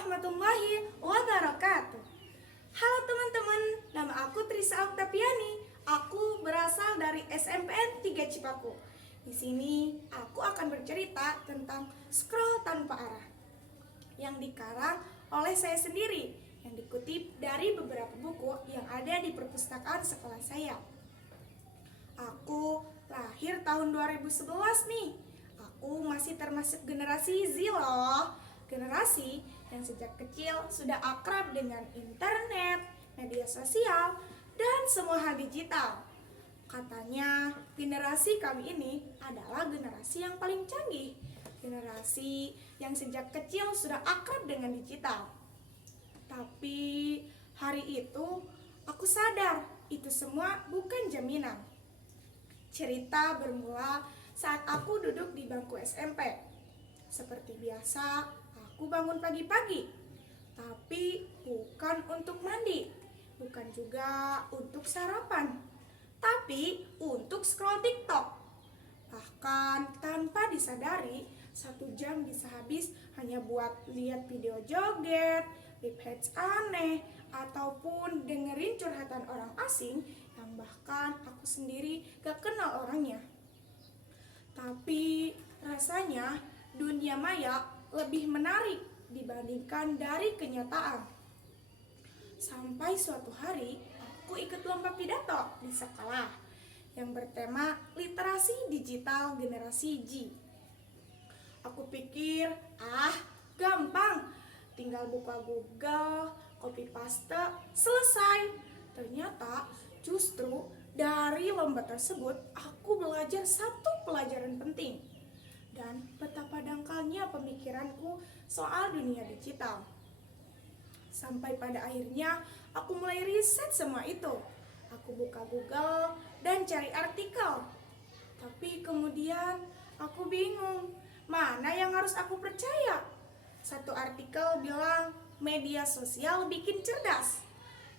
warahmatullahi wabarakatuh. Halo teman-teman, nama aku Trisa Oktaviani. Aku berasal dari SMPN 3 Cipaku. Di sini aku akan bercerita tentang Scroll Tanpa Arah yang dikarang oleh saya sendiri, yang dikutip dari beberapa buku yang ada di perpustakaan sekolah saya. Aku lahir tahun 2011 nih. Aku masih termasuk generasi Z loh. Generasi yang sejak kecil sudah akrab dengan internet, media sosial, dan semua hal digital. Katanya generasi kami ini adalah generasi yang paling canggih. Generasi yang sejak kecil sudah akrab dengan digital. Tapi hari itu aku sadar itu semua bukan jaminan. Cerita bermula saat aku duduk di bangku SMP. Seperti biasa, aku bangun pagi-pagi. Tapi bukan untuk mandi, bukan juga untuk sarapan, tapi untuk scroll TikTok. Bahkan tanpa disadari, 1 jam bisa habis hanya buat lihat video joget, lip hacks aneh, ataupun dengerin curhatan orang asing yang bahkan aku sendiri gak kenal orangnya. Tapi rasanya dunia maya lebih menarik dibandingkan dari kenyataan. Sampai suatu hari aku ikut lomba pidato di sekolah yang bertema literasi digital generasi Z. Aku pikir, gampang, tinggal buka Google, copy paste, selesai. Ternyata justru dari lomba tersebut aku belajar satu pelajaran penting. Dan betapa dangkalnya pemikiranku soal dunia digital. Sampai pada akhirnya aku mulai riset semua itu. Aku buka Google dan cari artikel. Tapi kemudian aku bingung, mana yang harus aku percaya? Satu artikel bilang media sosial bikin cerdas.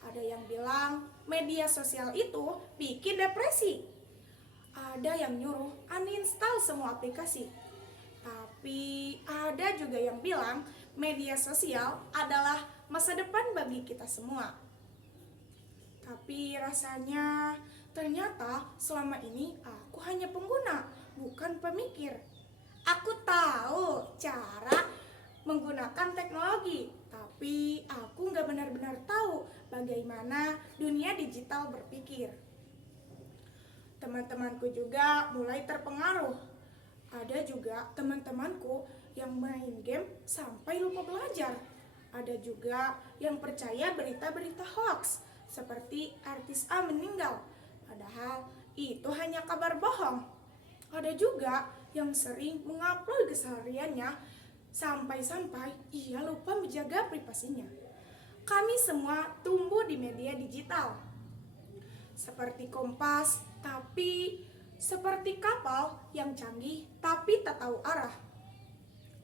Ada yang bilang media sosial itu bikin depresi. Ada yang nyuruh uninstall semua aplikasi. Tapi ada juga yang bilang media sosial adalah masa depan bagi kita semua. Tapi rasanya ternyata selama ini aku hanya pengguna, bukan pemikir. Aku tahu cara menggunakan teknologi, tapi aku nggak benar-benar tahu bagaimana dunia digital berpikir. Teman-temanku juga mulai terpengaruh. Ada juga teman-temanku yang main game sampai lupa belajar. Ada juga yang percaya berita-berita hoax, seperti artis A meninggal, padahal itu hanya kabar bohong. Ada juga yang sering mengupload kesehariannya sampai-sampai ia lupa menjaga privasinya. Kami semua tumbuh di media digital, seperti kompas, tapi seperti kapal yang canggih tapi tak tahu arah.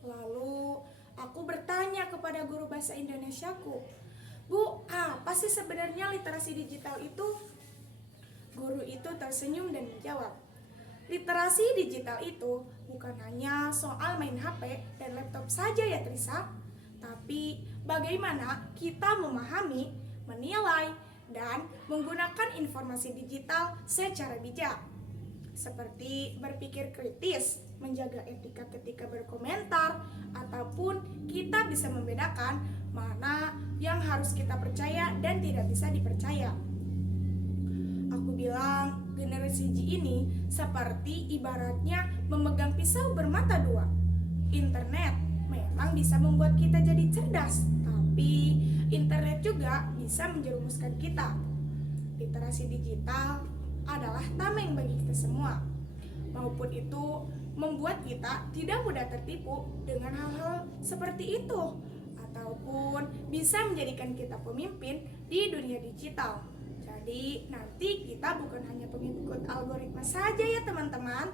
Lalu aku bertanya kepada guru bahasa Indonesiaku, "Bu, apa sih sebenarnya literasi digital itu?" Guru itu tersenyum dan menjawab, "Literasi digital itu bukan hanya soal main HP dan laptop saja ya Trisa, tapi bagaimana kita memahami, menilai, dan menggunakan informasi digital secara bijak. Seperti berpikir kritis, menjaga etika ketika berkomentar, ataupun kita bisa membedakan mana yang harus kita percaya dan tidak bisa dipercaya." Aku bilang, generasi Z ini seperti ibaratnya memegang pisau bermata dua. Internet memang bisa membuat kita jadi cerdas, tapi internet juga bisa menjerumuskan kita. Literasi digital adalah tameng bagi kita semua, maupun itu membuat kita tidak mudah tertipu dengan hal-hal seperti itu, ataupun bisa menjadikan kita pemimpin di dunia digital. Jadi nanti kita bukan hanya pengikut algoritma saja ya teman-teman.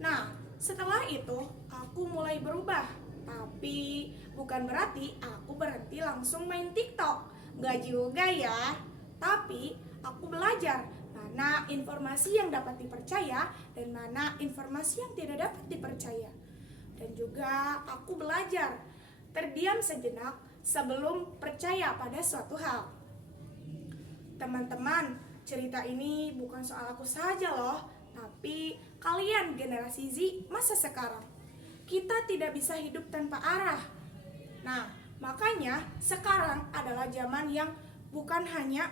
Nah, setelah itu aku mulai berubah, tapi bukan berarti aku berhenti langsung main TikTok. Gak juga ya, tapi aku belajar mana informasi yang dapat dipercaya dan mana informasi yang tidak dapat dipercaya. Dan juga aku belajar terdiam sejenak sebelum percaya pada suatu hal. Teman-teman, cerita ini bukan soal aku saja loh, tapi kalian generasi Z masa sekarang. Kita tidak bisa hidup tanpa arah. Nah, makanya sekarang adalah zaman yang bukan hanya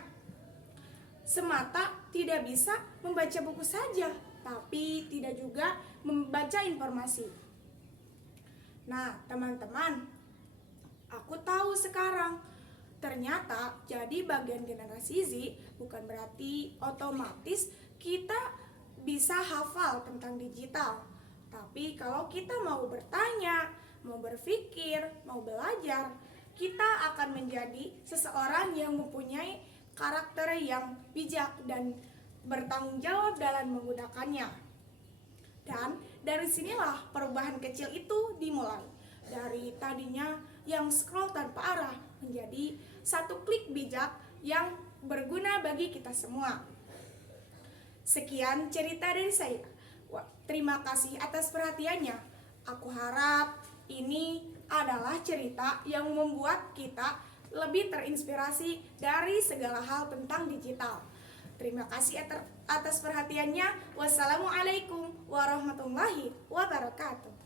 semata tidak bisa membaca buku saja, tapi tidak juga membaca informasi. Nah, teman-teman, aku tahu sekarang ternyata jadi bagian generasi Z bukan berarti otomatis kita bisa hafal tentang digital. Tapi kalau kita mau bertanya, mau berpikir, mau belajar, kita akan menjadi seseorang yang mempunyai karakter yang bijak dan bertanggung jawab dalam menggunakannya. Dan dari sinilah perubahan kecil itu dimulai. Dari tadinya yang scroll tanpa arah menjadi satu klik bijak yang berguna bagi kita semua. Sekian cerita dari saya. Terima kasih atas perhatiannya. Aku harap ini adalah cerita yang membuat kita lebih terinspirasi dari segala hal tentang digital. Terima kasih atas perhatiannya. Wassalamualaikum warahmatullahi wabarakatuh.